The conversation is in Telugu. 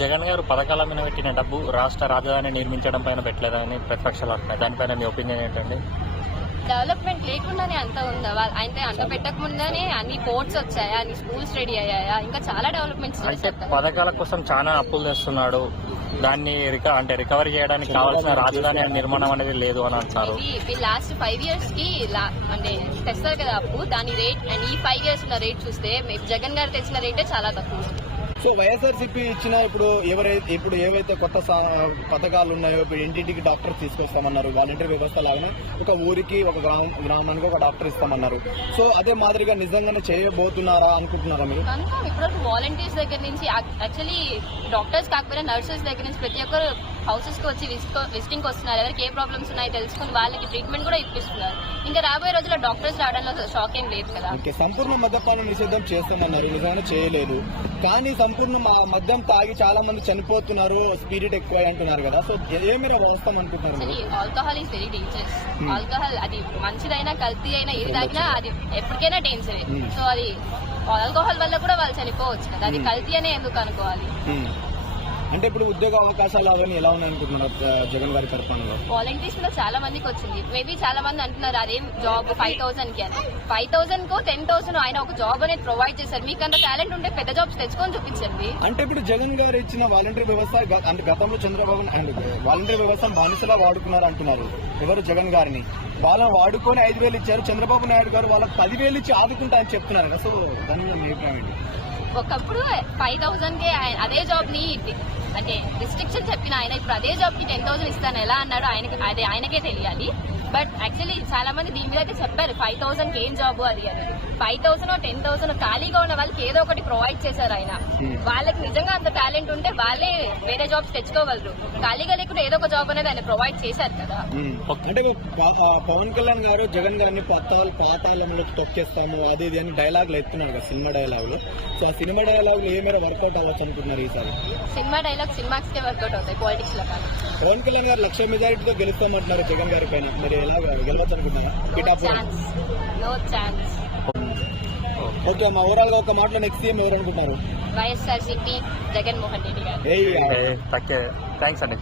జగన్ గారు పథకాల మీద పెట్టిన డబ్బు రాష్ట్ర రాజధాని నిర్మించడం పైన పెట్టలేదని ప్రతిపక్షాలు అంటున్నాయి. దానిపైన మీ ఒపీనియన్ ఏంటండి? డెవలప్మెంట్ లేకుండానే అంత ఉందా? అయితే అంత పెట్టకముందానే అన్ని పోర్ట్స్ వచ్చాయా, అన్ని స్కూల్స్ రెడీ అయ్యాయా, ఇంకా చాలా డెవలప్మెంట్స్ అయితే పథకాల కోసం చాలా అప్పులు తెస్తున్నాడు, దాన్ని రికవరీ చేయడానికి కావాల్సిన రాజధాని నిర్మాణం అనేది లేదు అని అంటారు. లాస్ట్ 5 years కి అంటే తెస్తారు కదా అప్పు, దాని రేట్ అండ్ ఈ 5 years ఉన్న రేట్ చూస్తే జగన్ గారు తెచ్చిన రేటే చాలా తక్కువ. సో వైఎస్ఆర్సీపీ ఇచ్చిన ఇప్పుడు ఏవైతే కొత్త పథకాలు ఉన్నాయో, ఇప్పుడు ఇంటింటికి డాక్టర్ తీసుకొస్తామన్నారు, వాలంటీర్ వ్యవస్థ లాగానే ఒక ఊరికి ఒక గ్రామానికి ఒక డాక్టర్ ఇస్తామన్నారు. సో అదే మాదిరిగా నిజంగానే చేయబోతున్నారా అనుకుంటున్నారా మీరు? ఇప్పుడు వాలంటీర్స్ దగ్గర నుంచి యాక్చువల్లీ డాక్టర్స్ కాకపోయినా నర్సెస్ దగ్గర నుంచి ప్రతి ఒక్కరు హౌసెస్ కి వచ్చి విజిటింగ్ వస్తున్నారు. ఎవరికి ఏ ప్రాబ్లమ్స్ ఉన్నాయో తెలుసుకుని వాళ్ళకి ట్రీట్మెంట్ కూడా ఇప్పిస్తున్నారు. ఇంకా రాబోయే రోజుల్లో డాక్టర్స్ రావడంలో షాక్ ఏం లేదు కదా. సంపూర్ణ మద్యపానం నిషేధం చేస్తామన్నారు, నిజంగా చేయలేదు. కానీ సంపూర్ణ మద్యం తాగి చాలా మంది చనిపోతున్నారు, స్పిరిట్ ఎక్కువ అంటున్నారు కదా. సో ఏమైనా వస్తాం అనుకుంటున్నారు? Alcohol is very dangerous. Alcohol అది మంచిదైనా కల్తీ అయినా ఏది తాగినా అది ఎప్పటికైనా డేంజరే. సో అది ఆల్కహాల్ వల్ల కూడా వాళ్ళు చనిపోవచ్చు కదా, అది కల్తీ అనే ఎందుకు అనుకోవాలి? అంటే ఇప్పుడు ఉద్యోగ అవకాశాలు అవన్నీ ఎలా ఉన్నాయనుకుంటున్నారు జగన్ గారి పరిపాలనలో? వాలంటీర్స్ లో చాలా మందికి వచ్చింది. మేబీ చాలా మంది అంటున్నారు అదేం జాబ్ 5,000 కి అని. 5,000 కో 10,000 ఆయన ఒక జాబ్ అనేది ప్రొవైడ్ చేశారు. మీకు అంత టాలెంట్ ఉంటే పెద్ద జాబ్స్ తెచ్చుకొని చూపించండి. అంటే ఇప్పుడు జగన్ గారు ఇచ్చిన వాలంటీర్ వ్యవస్థ అంటే గతంలో చంద్రబాబు వాలంటీర్ వ్యవస్థను బానిసలా వాడుకున్నారు అంటున్నారు ఎవరు? జగన్ గారిని వాళ్ళని వాడుకొని 5,000 ఇచ్చారు. చంద్రబాబు నాయుడు గారు వాళ్ళకి 10,000 ఇచ్చి ఆదుకుంటా అని చెప్తున్నారు. అసలు దాని మీద మీ అభిప్రాయం ఏంటి? ఒకప్పుడు 5,000 కి అదే జాబ్ ని అంటే రిస్ట్రిక్షన్ చెప్పిన ఆయన ఇప్పుడు అదే జాబ్ కి 10,000 ఇస్తాను ఎలా అన్నాడు ఆయనకే తెలియాలి. బట్ యాక్చువల్లీ చాలా మంది దీని మీద అయితే చెప్పారు 5,000 కి ఏం జాబ్ అది అని. 5,000 10,000 ఖాళీగా ఉన్న వాళ్ళకి ఏదో ఒకటి ప్రొవైడ్ చేశారు ఆయన. వాళ్ళకి నిజంగా అంత టాలెంట్ ఉంటే వాళ్ళే వేరే జాబ్స్ తెచ్చుకోగలరు. ఖాళీగా లేకుండా ఏదో ఒక జాబ్ అనేది ఆయన ప్రొవైడ్ చేశారు కదా. అంటే పవన్ కళ్యాణ్ గారు జగన్ గారిని పాతాళంలో తొక్కేస్తాము అది ఇది అని డైలాగులు ఎత్తున్నాడు కదా, సినిమా డైలాగులు. సో ఆ సినిమా డైలాగులు ఏ మేర వర్కౌట్ అవ్వచ్చు అనుకుంటున్నారు ఈసారి? సినిమా డైలాగ్ సినిమాక్స్ కే వర్కౌట్ అవుతాయి, పాలిటిక్స్ లో కాదు. పవన్ కళ్యాణ్ గారు 1,00,000 మెజారిటీతో గెలుస్తామంటున్నారు జగన్ గారి పైన, మరి ఎలా గెలవచ్చు అనుకుంటున్నారా? No chance. ఓకే అమ్మా, ఓవరాల్ గా ఒక మాటలో నెక్స్ట్ సీఎం ఎవరు అనుకుంటున్నారు? వైఎస్ఆర్సీపీ జగన్మోహన్ రెడ్డి గారు. థ్యాంక్స్ అండి.